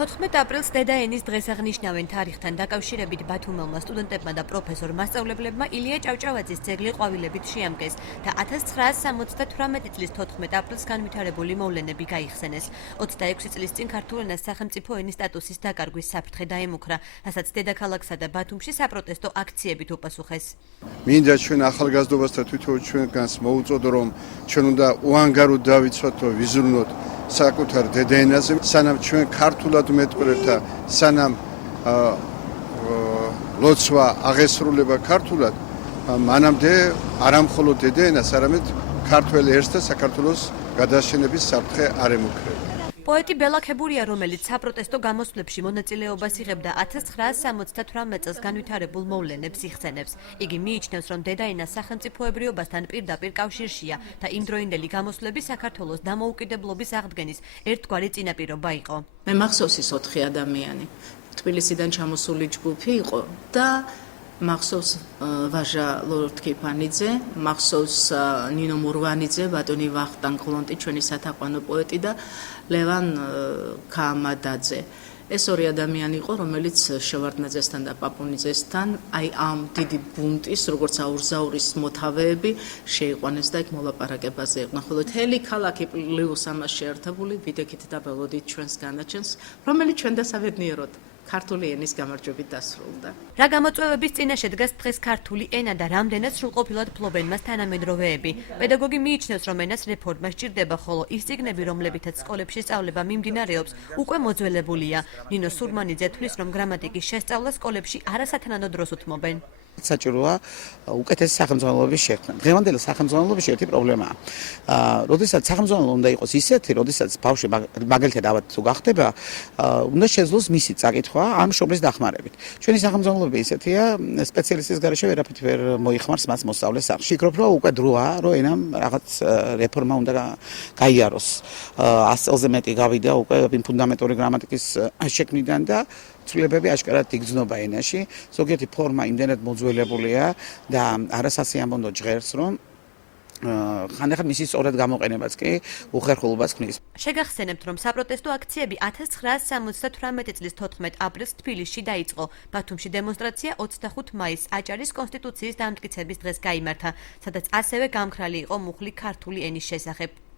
14 აპრილს დედაენის დღეს აღნიშნავენ თარიღთან დაკავშირებით ბათუმელმა სტუდენტებმა და პროფესორ მასწავლებლებმა ილია ჭავჭავაძის ძეგლი ყვავილებით შეამკეს და 1978 წლის 14 აპრილს განვითარებული მოვლენები გაიხსენეს. 26 წლის წინ ქართულ ენას სახელმწიფო ენის სტატუსის დაკარგვის საფრთხე დაემუქრა, რასაც დედაქალაქსა და ბათუმში საპროტესტო აქციებით უპასუხეს. მინდა ჩვენ ახალგაზრდობასთან თვითონ ჩვენგანს მოუწოდო, რომ ჩვენ უნდა უანგაროდ დავიცვათ, ვიზრუნოთ საკუთარ დედაენაზე, სანამ ჩვენ ქართულად მეტყველებთ და სანამ ლოცვა აღესრულება ქართულად, მანამდე არა მხოლოდ დედაენას, არამედ ქართველ ერს და საქართველოს გადაშენების საფრთხე არ ემუქრება. პოეტი ბელა ხებურია, რომელიც საპროტესტო გამოსვლებში მონაწილეობას იღებდა 1978 წელს განვითარებულ მოვლენებს იხსენებს. იგი მიიჩნევს, რომ დედაენა სახელმწიფოებრიობასთან პირდაპირ კავშირშია და იმდროინდელი გამოსვლები საქართველოს დამოუკიდებლობის აღდგენის ერთგვარი წინაპირობა იყო. მე მახსოვს ის 4 ადამიანი თბილისიდან ჩამოსული ჯგუფი იყო და მახსოვს ვაჟა ლორთქიფანიძე, მახსოვს ნინო მურვანიძე, ბატონი ვახტანგ გლონტი, ჩვენი სათაყვანო პოეტი და ლევან ქამადაძე. ეს ორი ადამიანი იყო, რომელიც შევარდნაძესთან და პაპუნიძესთან, აი ამ დიდი ბუნტის, როგორც აურზაურის მოთავეები, შეიყვანეს და იქ მოლაპარაკებაზე იყვნენ. ხოლო მთელი ქალაქი პლუს ამას შეერთებული ვიდექით და ველოდით ჩვენს განაჩენს, რომელიც ჩვენ დასაბედნიეროდ ქართული ენის გამარჯვებით დასრულდა. რა გამოწვევების წინაშე დგას დღეს ქართული ენა და რამდენად სრულყოფილად ფლობენ მას თანამედროვეები. პედაგოგი მიიჩნევს, რომ ენას რეფორმა სჭირდება, ხოლო ის წიგნები, რომლებითაც სკოლებში სწავლება მიმდინარეობს, უკვე მოძველებულია. ნინო სურმანიძე თვლის, რომ გრამატიკის შესწავლა სკოლებში არასათანადო დროს უთმობენ. საჭიროა უკეთესი სახელმძღვანელოების შექმნა. დღევანდელი სახელმძღვანელობაში ერთი პრობლემაა. როდესაც სახელმძღვანელო უნდა იყოს ისეთი, როდესაც ბავშვი მაგალითად ავად თუ გახდება, უნდა შეძლოს მისი წაკითხვა ამ მშობლის დახმარებით. ჩვენი სახელმძღვანელოები ისეთია, სპეციალისტის გარეშე ვერაფრით ვერ მოიხმარს მას მოსწავლეს სახლში. ვფიქრობ, რომ უკვე დროა, რომ ენამ რაღაც რეფორმა უნდა გაიაროს. 100 წელზე მეტი გავიდა უკვე ფუნდამენტური გრამატიკის შექმნიდან და ცვლილებები აშკარად იგრძნობა ენაში. ზოგიერთი ფორმა იმდენად მოძველებულია და არასასიამოვნო ჟღერს, რომ ხანდახან მისი სწორად გამოყენებაც კი უხერხულობას ქმნის. შეგახსენებთ, რომ საპროტესტო აქციები 1978 წლის 14 აპრილს თბილისში დაიწყო. ბათუმში დემონსტრაცია 25 მაისს აჭარის კონსტიტუციის დამტკიცების დღეს გაიმართა, სადაც ასევე გამქრალი იყო მუხლი ქართული ენის შესახებ.